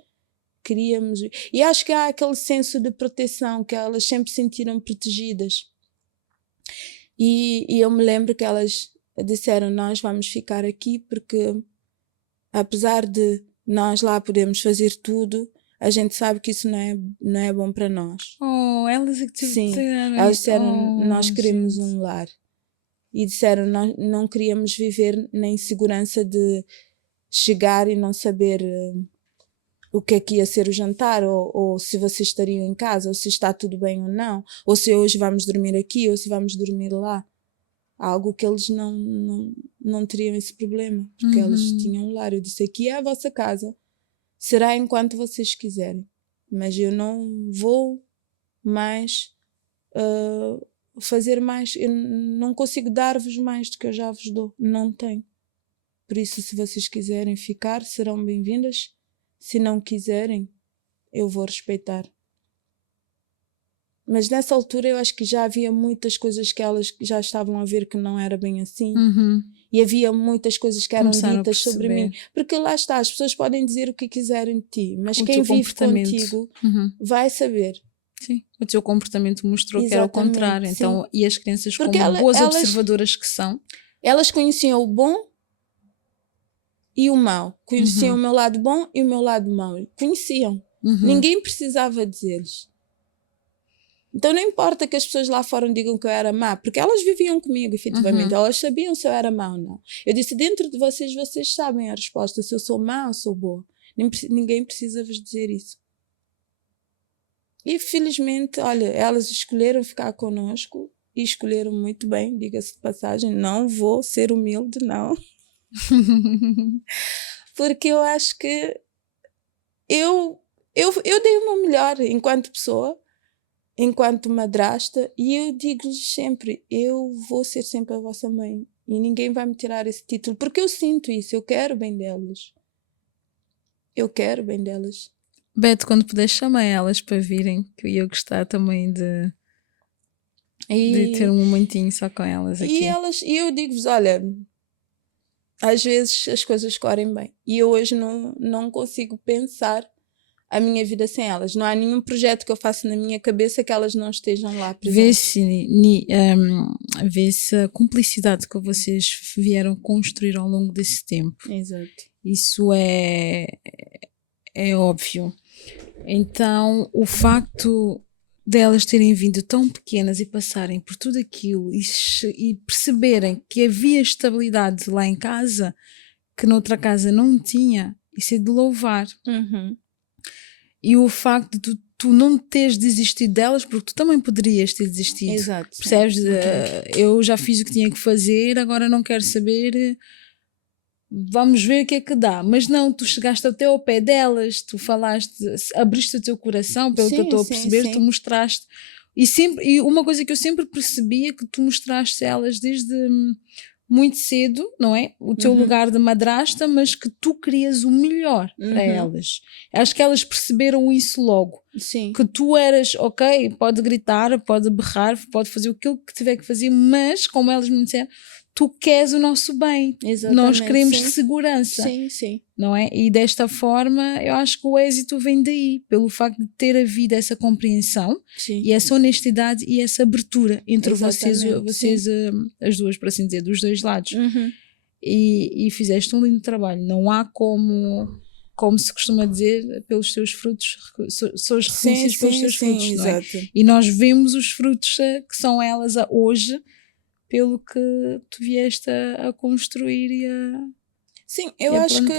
queríamos. E acho que há aquele senso de proteção, que elas sempre sentiram protegidas. E eu me lembro que elas disseram, nós vamos ficar aqui porque apesar de nós lá podemos fazer tudo, a gente sabe que isso não é bom para nós. Elas é que Sim, disseram elas isso. disseram, nós queremos gente. um lar. E disseram, nós não queríamos viver na insegurança de chegar e não saber o que é que ia ser o jantar, ou se vocês estariam em casa, ou se está tudo bem ou não, ou se hoje vamos dormir aqui, ou se vamos dormir lá. Algo que eles não teriam esse problema, porque eles tinham um lar. Eu disse, aqui é a vossa casa, será enquanto vocês quiserem. mas eu não vou mais fazer mais. Eu não consigo dar-vos mais do que eu já vos dou. Não tenho. Por isso, se vocês quiserem ficar, serão bem-vindas. Se não quiserem, eu vou respeitar. Mas nessa altura eu acho que já havia muitas coisas que elas já estavam a ver que não era bem assim. E havia muitas coisas que eram ditas sobre mim. Porque lá está, as pessoas podem dizer o que quiserem de ti, mas quem vive contigo vai saber. Sim, o teu comportamento mostrou que era o contrário. Então, e as crianças, porque como boas observadoras que são, elas conheciam o bom e o mau. Conheciam o meu lado bom e o meu lado mau. Conheciam. Ninguém precisava dizer-lhes. Então não importa que as pessoas lá fora digam que eu era má, porque elas viviam comigo, efetivamente. Elas sabiam se eu era má ou não. Eu disse, dentro de vocês, vocês sabem a resposta, se eu sou má ou sou boa. Ninguém precisa vos dizer isso. E felizmente, olha, elas escolheram ficar connosco e escolheram muito bem, diga-se de passagem. Não vou ser humilde, não. Porque eu acho que eu dei o meu melhor enquanto pessoa, enquanto madrasta, e eu digo-lhes sempre, eu vou ser sempre a vossa mãe e ninguém vai me tirar esse título, porque eu sinto isso, eu quero bem delas. Eu quero bem delas. Beto, quando puder, chama elas para virem, que eu ia gostar também de ter um momentinho só com elas aqui. E eu digo-vos, olha, às vezes as coisas correm bem. E eu hoje não consigo pensar a minha vida sem elas. Não há nenhum projeto que eu faça na minha cabeça que elas não estejam lá presentes. Vê-se a cumplicidade que vocês vieram construir ao longo desse tempo. Exato. Isso é óbvio. Então, o facto delas terem vindo tão pequenas e passarem por tudo aquilo e perceberem que havia estabilidade lá em casa, que noutra casa não tinha, isso é de louvar. E o facto de tu não teres desistido delas, porque tu também poderias ter desistido. Exato. Percebes? Eu já fiz o que tinha que fazer, agora não quero saber, vamos ver o que é que dá. Mas não, tu chegaste até ao pé delas, tu falaste, abriste o teu coração, pelo que eu estou a perceber, tu mostraste. E uma coisa que eu sempre percebi é que tu mostraste a elas desde muito cedo, não é? O teu lugar de madrasta, mas que tu querias o melhor para elas. Acho que elas perceberam isso logo. Sim. Que tu eras, ok, pode gritar, pode berrar, pode fazer aquilo que tiver que fazer, mas, como elas me disseram, tu queres o nosso bem. Exatamente, nós queremos segurança. Sim. Não é? E desta forma, eu acho que o êxito vem daí, pelo facto de ter havido essa compreensão e essa honestidade e essa abertura entre vocês as duas, por assim dizer, dos dois lados. E fizeste um lindo trabalho. Não há como se costuma dizer, pelos teus frutos, sois reconhecidos pelos teus frutos, não é? E nós vemos os frutos que são elas hoje, pelo que tu vieste a construir e a... Sim, eu acho que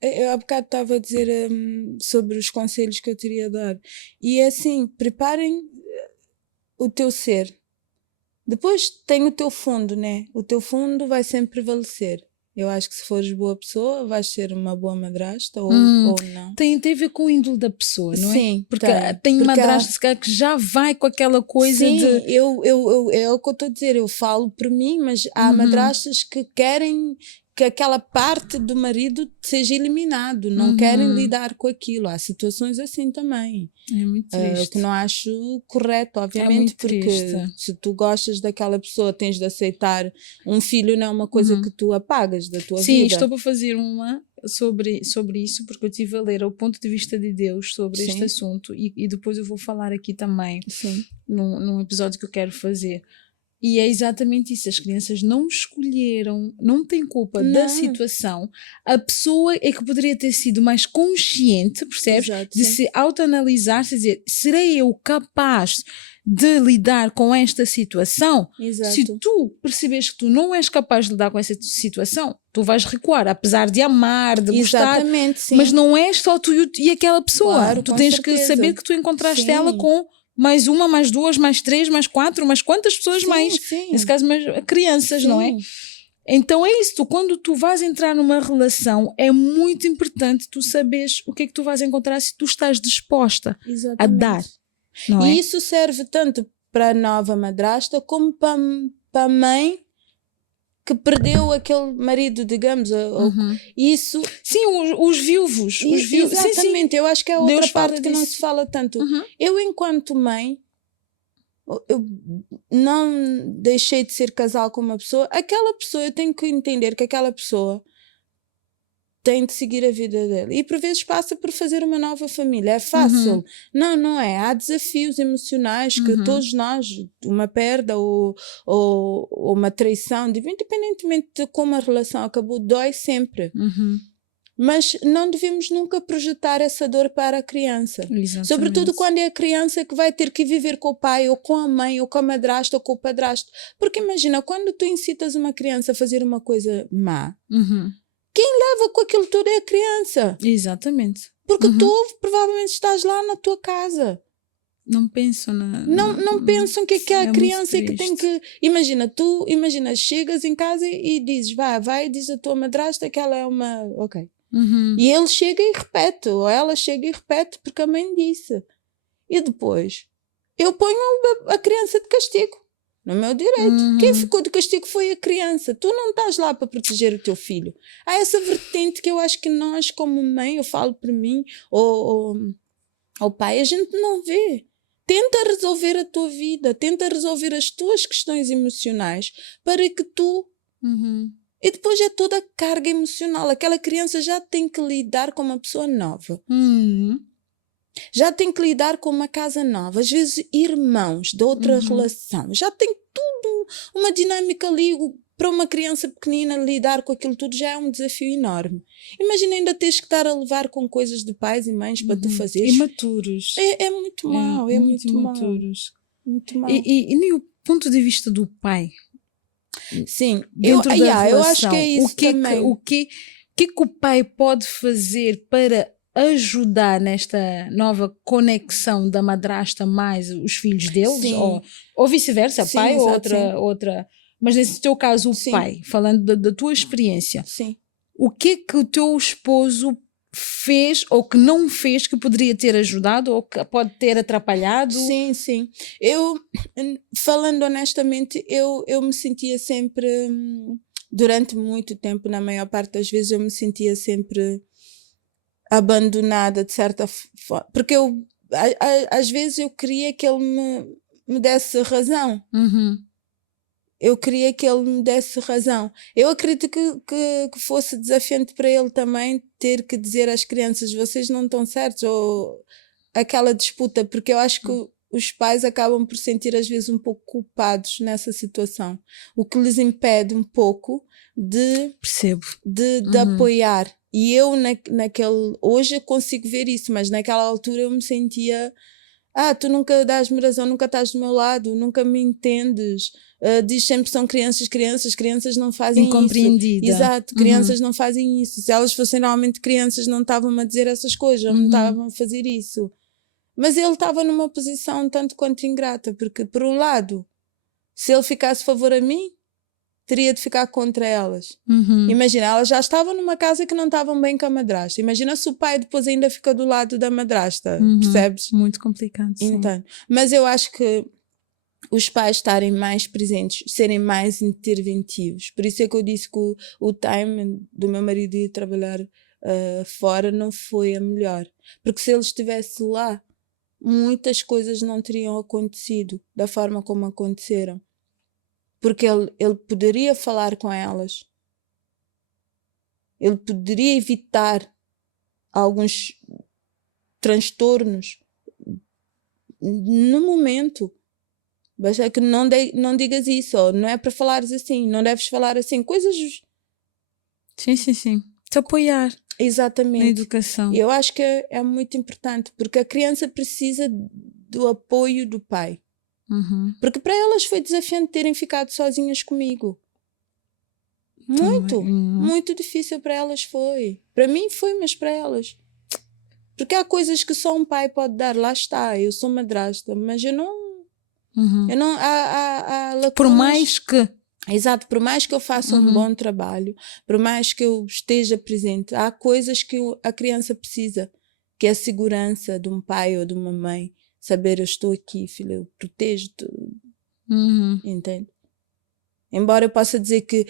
eu há bocado estava a dizer sobre os conselhos que eu teria a dar. E é assim, preparem o teu ser. Depois tem o teu fundo, né? O teu fundo vai sempre prevalecer. Eu acho que se fores boa pessoa, vais ser uma boa madrasta ou não. Tem a ver com o índole da pessoa, não é? Sim, porque tem madrasta que já vai com aquela coisa de... Sim, é o que eu estou a dizer, eu falo por mim, mas há madrastas que querem que aquela parte do marido seja eliminado, não querem lidar com aquilo. Há situações assim também. É muito triste. Que não acho correto, obviamente, porque se tu gostas daquela pessoa, tens de aceitar. Um filho não é uma coisa que tu apagas da tua vida. Sim, estou para fazer uma sobre isso, porque eu estive a ler o ponto de vista de Deus sobre este assunto e depois eu vou falar aqui também num episódio que eu quero fazer. E é exatamente isso, as crianças não escolheram, não têm culpa da situação, a pessoa é que poderia ter sido mais consciente, percebes? Exato, de se autoanalisar, se dizer, serei eu capaz de lidar com esta situação? Exato. Se tu percebes que tu não és capaz de lidar com essa situação, tu vais recuar, apesar de amar, de gostar, mas não és só tu e aquela pessoa. Claro, tu tens que saber que tu encontraste ela com mais uma, mais duas, mais três, mais quatro, mais quantas pessoas mais? Nesse caso, mais crianças, não é? Então é isso, quando tu vais entrar numa relação, é muito importante tu saberes o que é que tu vais encontrar se tu estás disposta a dar, não é? E isso serve tanto para a nova madrasta como para a mãe que perdeu aquele marido, digamos. Isso. Sim, os viúvos. Exatamente, sim, sim. eu acho que é outra Deus parte que disso. não se fala tanto. Eu, enquanto mãe, eu não deixei de ser casal com uma pessoa. Aquela pessoa, eu tenho que entender que aquela pessoa tem de seguir a vida dele. E por vezes passa por fazer uma nova família. É fácil? Não é. Há desafios emocionais que todos nós, uma perda ou uma traição, independentemente de como a relação acabou, dói sempre. Mas não devemos nunca projetar essa dor para a criança. Exatamente. Sobretudo quando é a criança que vai ter que viver com o pai, ou com a mãe, ou com a madrasta, ou com o padrasto. Porque imagina, quando tu incitas uma criança a fazer uma coisa má, quem leva com aquilo tudo é a criança. Exatamente. Porque tu provavelmente estás lá na tua casa. Não pensam Não pensam que é a criança que tem triste. que... Imagina, chegas em casa e dizes, vai, diz a tua madrasta que ela é uma... Ok. E ele chega e repete, ou ela chega e repete porque a mãe disse. E depois, eu ponho a criança de castigo. No meu direito. Quem ficou de castigo foi a criança. Tu não estás lá para proteger o teu filho. Há essa vertente que eu acho que nós, como mãe, eu falo por mim, ou pai, a gente não vê. Tenta resolver a tua vida, tenta resolver as tuas questões emocionais para que tu... E depois é toda a carga emocional. Aquela criança já tem que lidar com uma pessoa nova. Já tem que lidar com uma casa nova. Às vezes irmãos de outra relação. Já tem tudo uma dinâmica ali. Para uma criança pequenina lidar com aquilo tudo já é um desafio enorme. Imagina ainda teres que estar a levar com coisas de pais e mães para tu fazeres. Imaturos. É muito mau. É muito imaturos. Muito mau. E nem o ponto de vista do pai. Sim. Dentro da relação, eu acho que é isso também. O que o pai pode fazer para ajudar nesta nova conexão da madrasta mais os filhos deles? Sim. Ou vice-versa, Sim, pai ou exato, outra... Mas nesse teu caso, o pai, falando da tua experiência, sim. O que o teu esposo fez ou que não fez que poderia ter ajudado ou que pode ter atrapalhado? Sim. Eu, falando honestamente, eu me sentia sempre, durante muito tempo, na maior parte das vezes, eu me sentia sempre abandonada de certa forma. Porque às vezes eu queria que ele me desse razão. Eu queria que ele me desse razão. Eu acredito que fosse desafiante para ele também ter que dizer às crianças, vocês não estão certos, ou aquela disputa, porque eu acho que os pais acabam por sentir às vezes um pouco culpados nessa situação, o que lhes impede um pouco de apoiar. E eu hoje eu consigo ver isso, mas naquela altura eu me sentia, tu nunca dás-me razão, nunca estás do meu lado, nunca me entendes. Diz sempre que são crianças não fazem incompreendida. Isso. Exato, crianças não fazem isso. Se elas fossem realmente crianças não estavam a dizer essas coisas, não estavam a fazer isso. Mas ele estava numa posição tanto quanto ingrata, porque por um lado, se ele ficasse favor a mim, teria de ficar contra elas. Imagina, elas já estavam numa casa que não estavam bem com a madrasta. Imagina se o pai depois ainda fica do lado da madrasta, percebes? Muito complicado, sim. Então, mas eu acho que os pais estarem mais presentes, serem mais interventivos. Por isso é que eu disse que o time do meu marido ir trabalhar fora não foi a melhor. Porque se ele estivesse lá, muitas coisas não teriam acontecido da forma como aconteceram. Porque ele poderia falar com elas. Ele poderia evitar alguns transtornos no momento. Basta que não digas isso, ou não é para falares assim, não deves falar assim, coisas... Sim. Te apoiar. Exatamente. Na educação. Eu acho que é muito importante, porque a criança precisa do apoio do pai. Porque para elas foi desafiante terem ficado sozinhas comigo. Muito difícil para elas foi. Para mim foi, mas para elas. Porque há coisas que só um pai pode dar, lá está, eu sou madrasta, mas eu não... Eu não, há lacunas. Por mais que Exato, por mais que eu faça um bom trabalho, por mais que eu esteja presente, há coisas que a criança precisa, que é a segurança de um pai ou de uma mãe, saber eu estou aqui, filho, eu protejo-te, entende? Embora eu possa dizer que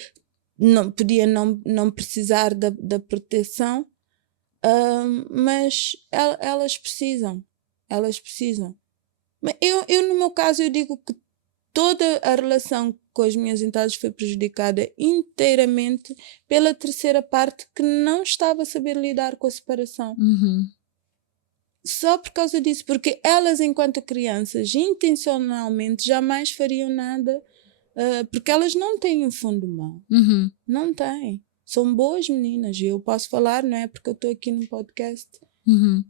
podia não precisar da proteção, mas elas precisam, Mas eu, no meu caso, eu digo que toda a relação com as minhas enteadas foi prejudicada inteiramente pela terceira parte que não estava a saber lidar com a separação. Só por causa disso, porque elas, enquanto crianças, intencionalmente jamais fariam nada, porque elas não têm um fundo mau. Não têm. São boas meninas e eu posso falar, não é porque eu estou aqui no podcast.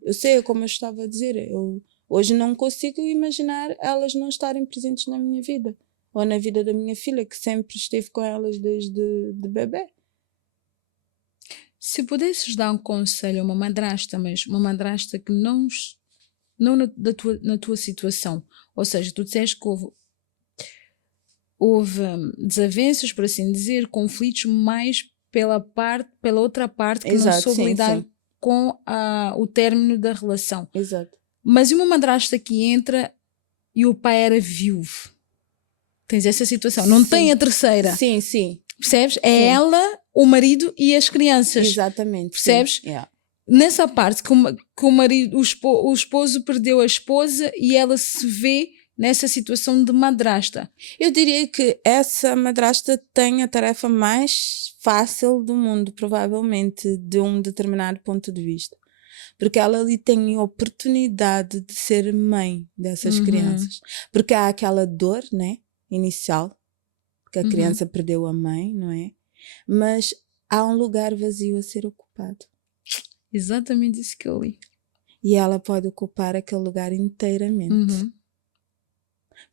Eu sei, como eu estava a dizer, eu hoje não consigo imaginar elas não estarem presentes na minha vida ou na vida da minha filha, que sempre esteve com elas desde de bebê. Se pudesses dar um conselho a uma madrasta, mas uma madrasta que não na tua situação, ou seja, tu disseste que houve desavenças, por assim dizer, conflitos mais pela outra parte que Exato, não soube sim, lidar sim. com o término da relação. Exato. Mas e uma madrasta que entra e o pai era viúvo? Tens essa situação. Não tem a terceira. Sim, sim. Percebes? É ela, o marido e as crianças. Exatamente. Percebes? Yeah. Nessa parte que o marido, o esposo perdeu a esposa e ela se vê nessa situação de madrasta. Eu diria que essa madrasta tem a tarefa mais fácil do mundo, provavelmente, de um determinado ponto de vista. Porque ela ali tem a oportunidade de ser mãe dessas crianças. Porque há aquela dor, né, inicial, que a criança perdeu a mãe, não é? Mas há um lugar vazio a ser ocupado. Exatamente isso que eu li. E ela pode ocupar aquele lugar inteiramente.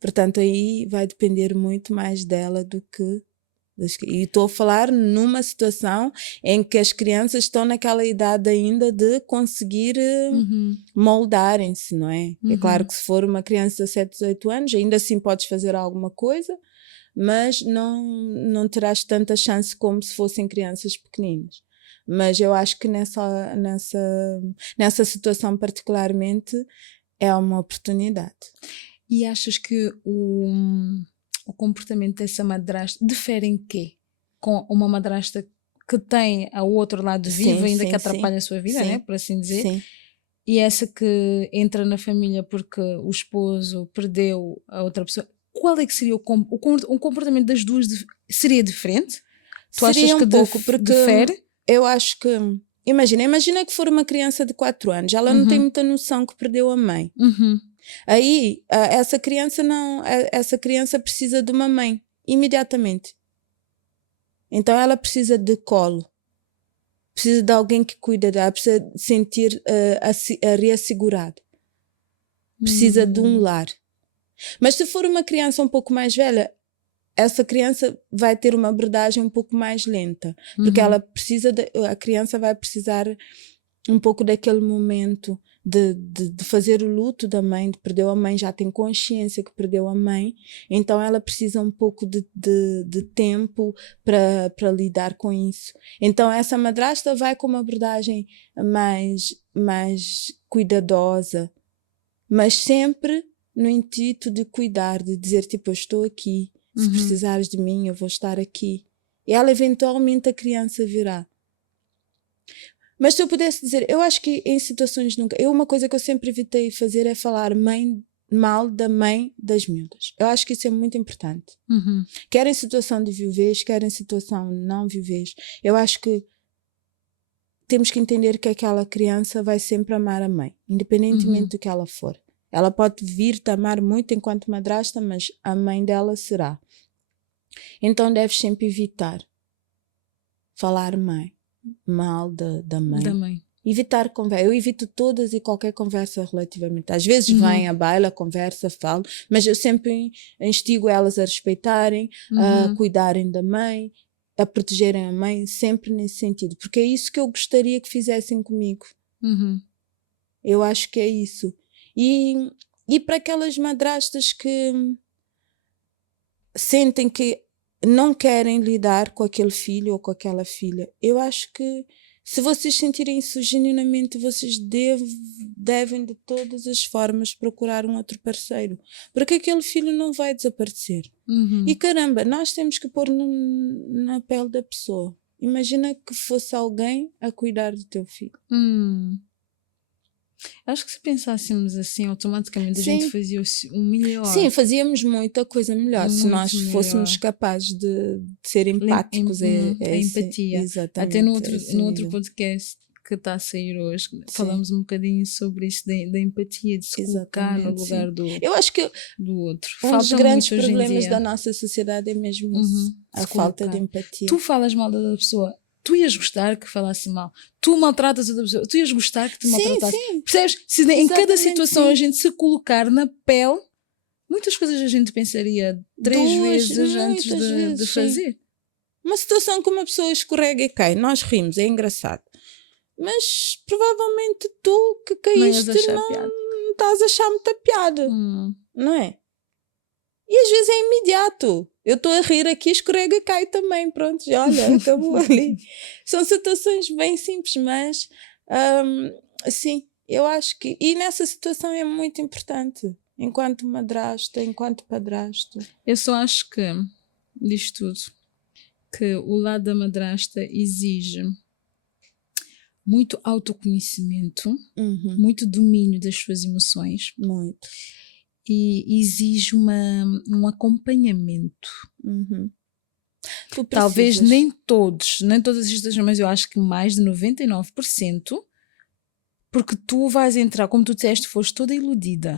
Portanto, aí vai depender muito mais dela do que... E estou a falar numa situação em que as crianças estão naquela idade ainda de conseguir moldarem-se, não é? É claro que se for uma criança de 17, 18 anos, ainda assim podes fazer alguma coisa, mas não terás tanta chance como se fossem crianças pequeninas. Mas eu acho que nessa situação particularmente é uma oportunidade. E achas que o comportamento dessa madrasta difere em quê? Com uma madrasta que tem ao outro lado vivo, ainda que atrapalha a sua vida, né? Por assim dizer. Sim. E essa que entra na família porque o esposo perdeu a outra pessoa. Qual é que seria o comportamento das duas? Seria diferente? Tu Seria achas que um pouco, porque difere? eu acho que... Imagina que for uma criança de 4 anos, ela não tem muita noção que perdeu a mãe. Aí, essa criança precisa de uma mãe, imediatamente. Então ela precisa de colo. Precisa de alguém que cuida dela, precisa de sentir reassegurado. Precisa de um lar. Mas se for uma criança um pouco mais velha, essa criança vai ter uma abordagem um pouco mais lenta. Porque ela precisa a criança vai precisar um pouco daquele momento de fazer o luto da mãe, de perder a mãe, já tem consciência que perdeu a mãe, então ela precisa um pouco de tempo para lidar com isso. Então essa madrasta vai com uma abordagem mais cuidadosa, mas sempre no intuito de cuidar, de dizer tipo, eu estou aqui, se precisares de mim eu vou estar aqui. E ela eventualmente a criança virá. Mas se eu pudesse dizer, eu acho que em situações nunca... uma coisa que eu sempre evitei fazer é falar mal da mãe das miúdas. Eu acho que isso é muito importante. Quer em situação de viuvez, quer em situação não viuvez. Eu acho que temos que entender que aquela criança vai sempre amar a mãe, independentemente do que ela for. Ela pode vir-te amar muito enquanto madrasta, mas a mãe dela será. Então deves sempre evitar falar mal da mãe. Evitar conversa. Eu evito todas e qualquer conversa relativamente. Às vezes vem a baila, conversa, falo, mas eu sempre instigo elas a respeitarem, a cuidarem da mãe, a protegerem a mãe, sempre nesse sentido. Porque é isso que eu gostaria que fizessem comigo. Eu acho que é isso. E para aquelas madrastas que sentem que não querem lidar com aquele filho ou com aquela filha. Eu acho que se vocês sentirem isso genuinamente, vocês devem de todas as formas procurar um outro parceiro. Porque aquele filho não vai desaparecer. E caramba, nós temos que pôr na pele da pessoa. Imagina que fosse alguém a cuidar do teu filho. Acho que se pensássemos assim, automaticamente a Sim. gente fazia o melhor. Sim, fazíamos muita coisa melhor se Muito nós fôssemos capazes de ser empáticos. A empatia. Exatamente. Até no outro podcast que está a sair hoje, falamos um bocadinho sobre isso, da empatia, de se colocar no lugar Eu acho que do outro. um dos grandes problemas da nossa sociedade é mesmo isso, a falta de empatia. Tu falas mal da outra pessoa, tu ias gostar que falasse mal. Tu maltratas outra pessoa, tu ias gostar que te maltratasse. Percebes? Se em cada situação a gente se colocar na pele, muitas coisas a gente pensaria 3 vezes antes de fazer. Uma situação que uma pessoa escorrega e cai, nós rimos, é engraçado. Mas provavelmente tu que caíste não estás a achar muita piada. Não é? E às vezes é imediato. Eu estou a rir aqui, escorrega e cai também. Pronto, olha, acabou ali. São situações bem simples, mas sim, eu acho que... E nessa situação é muito importante. Enquanto madrasta, enquanto padrasto. Eu só acho que, diz tudo, que o lado da madrasta exige muito autoconhecimento, muito domínio das suas emoções. Muito. E exige um acompanhamento. Talvez nem todas as situações, mas eu acho que mais de 99%, porque tu vais entrar, como tu disseste, foste toda iludida.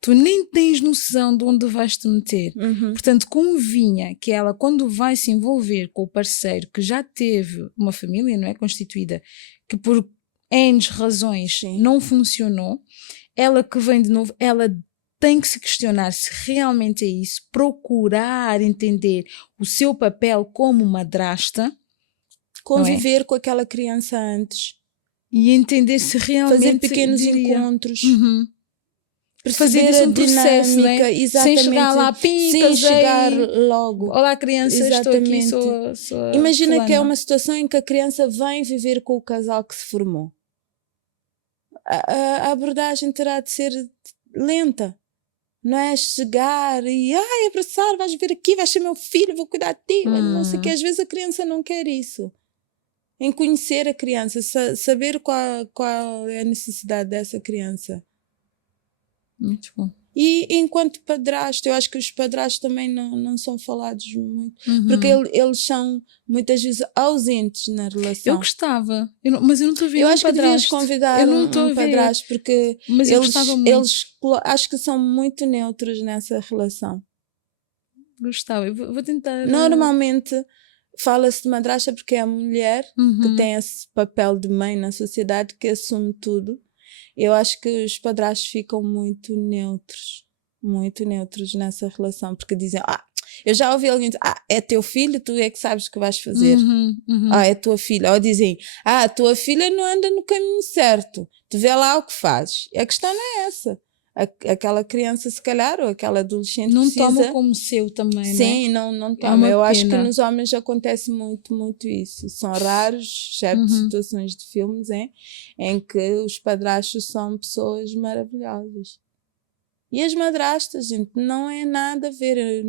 Tu nem tens noção de onde vais te meter. Portanto, convinha que ela, quando vai se envolver com o parceiro que já teve uma família, não é, constituída, que por N razões não funcionou, ela que vem de novo, ela tem que se questionar se realmente é isso, procurar entender o seu papel como madrasta, conviver com aquela criança antes e entender se realmente fazer pequenos encontros, fazer isso um processo, não é? Sem chegar lá, sem chegar logo. Olá, criança, estou aqui, sou Imagina fulana. que é uma situação em que a criança vem viver com o casal que se formou. A abordagem terá de ser lenta. Não é chegar e abraçar, vais vir aqui, vais ser meu filho, vou cuidar de ti. Não sei o que, às vezes a criança não quer isso. Em conhecer a criança, saber qual é a necessidade dessa criança. Muito bom. E enquanto padrasto, eu acho que os padrastos também não são falados muito, porque eles são muitas vezes ausentes na relação. Eu gostava, mas eu não estou a ver eu um acho que devias convidar um padrasto, porque mas eles acho que são muito neutros nessa relação. Gostava, eu vou tentar. Normalmente fala-se de madrasta porque é a mulher que tem esse papel de mãe na sociedade, que assume tudo. Eu acho que os padrastos ficam muito neutros nessa relação, porque dizem, eu já ouvi alguém dizer, é teu filho, tu é que sabes o que vais fazer. É tua filha. Ou dizem, a tua filha não anda no caminho certo, tu vê lá o que fazes. A questão não é essa. Aquela criança, se calhar, ou aquela adolescente não precisa... toma como seu também, sim, não toma. Eu acho que nos homens acontece muito isso. São raros, certas situações de filmes em que os padrastos são pessoas maravilhosas. E as madrastas, gente, não é nada a ver.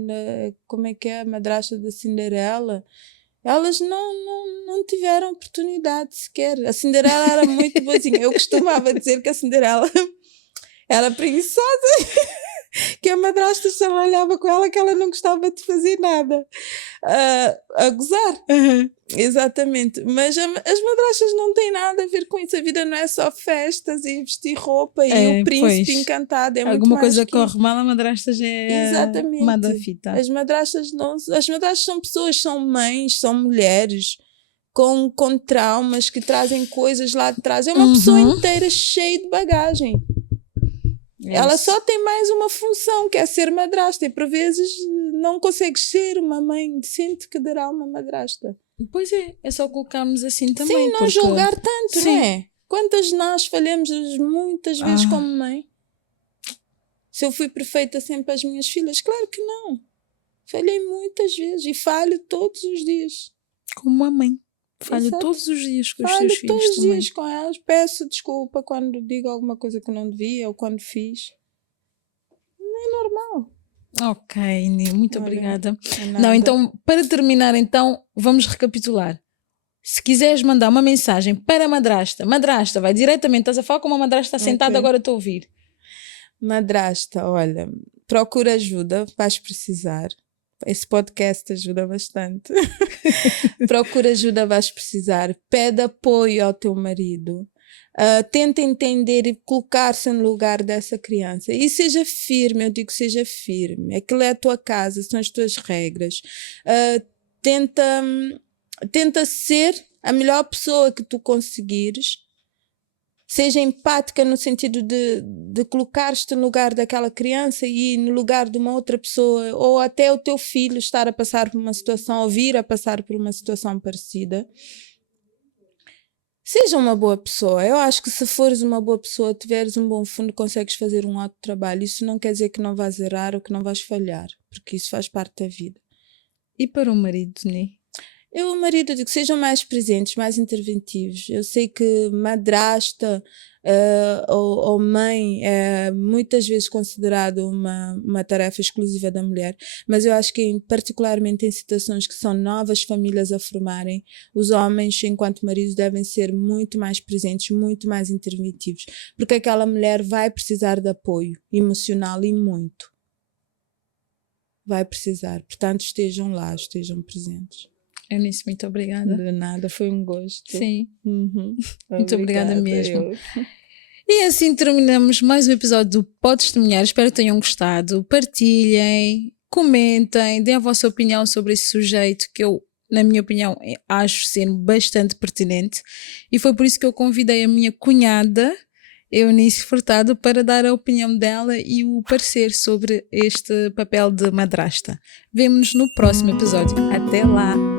Como é que é a madrasta da Cinderela? Elas não tiveram oportunidade sequer. A Cinderela era muito boazinha. Eu costumava dizer que a Cinderela era preguiçosa, que a madrasta só olhava com ela que ela não gostava de fazer nada, a gozar. Exatamente. Mas as madrastas não têm nada a ver com isso. A vida não é só festas e vestir roupa e o príncipe encantado. É muito alguma mais coisa corre mal, a madrasta já é exatamente. a fita. As madrastas são pessoas, são mães, são mulheres com traumas que trazem coisas lá de trás. É uma pessoa inteira cheia de bagagem. Ela só tem mais uma função, que é ser madrasta, e por vezes não consegue ser uma mãe decente que dará uma madrasta. Pois é só colocarmos assim também. Sim, não julgar tanto, não é? Quantas nós falhamos muitas vezes como mãe? Se eu fui perfeita sempre às minhas filhas? Claro que não. Falhei muitas vezes e falho todos os dias. Como uma mãe. Falha Exato. todos os dias com os Falho seus filhos todos os também. dias com elas. Peço desculpa quando digo alguma coisa que não devia ou quando fiz. Não é normal. Ok, Ni, muito Olha, obrigada. é Não, nada. então, para terminar, então, vamos recapitular. Se quiseres mandar uma mensagem para a madrasta, madrasta, vai diretamente, estás a falar com uma madrasta sentada, Ok. agora estou a ouvir. Madrasta, olha, procura ajuda, vais precisar. Esse podcast ajuda bastante. Procura ajuda, vais precisar. Pede apoio ao teu marido. Tenta entender e colocar-se no lugar dessa criança. E seja firme, eu digo seja firme. Aquilo é a tua casa, são as tuas regras. Tenta ser a melhor pessoa que tu conseguires. Seja empática no sentido de colocar-te no lugar daquela criança e no lugar de uma outra pessoa, ou até o teu filho estar a passar por uma situação, ou vir a passar por uma situação parecida. Seja uma boa pessoa. Eu acho que se fores uma boa pessoa, tiveres um bom fundo, consegues fazer um ótimo trabalho. Isso não quer dizer que não vais errar ou que não vais falhar, porque isso faz parte da vida. E para o marido, Ni? Eu, o marido, digo, sejam mais presentes, mais interventivos. Eu sei que madrasta ou mãe é muitas vezes considerado uma tarefa exclusiva da mulher, mas eu acho que particularmente em situações que são novas famílias a formarem, os homens, enquanto maridos, devem ser muito mais presentes, muito mais interventivos, porque aquela mulher vai precisar de apoio emocional e muito. Vai precisar. Portanto, estejam lá, estejam presentes. Eunice, muito obrigada. De nada, foi um gosto. Sim. Uhum. Muito obrigada mesmo. Eu. E assim terminamos mais um episódio do Podes Testemunhar. Espero que tenham gostado. Partilhem, comentem, deem a vossa opinião sobre esse sujeito que eu, na minha opinião, acho ser bastante pertinente. E foi por isso que eu convidei a minha cunhada, Eunice Furtado, para dar a opinião dela e o parecer sobre este papel de madrasta. Vemo-nos no próximo episódio. Até lá!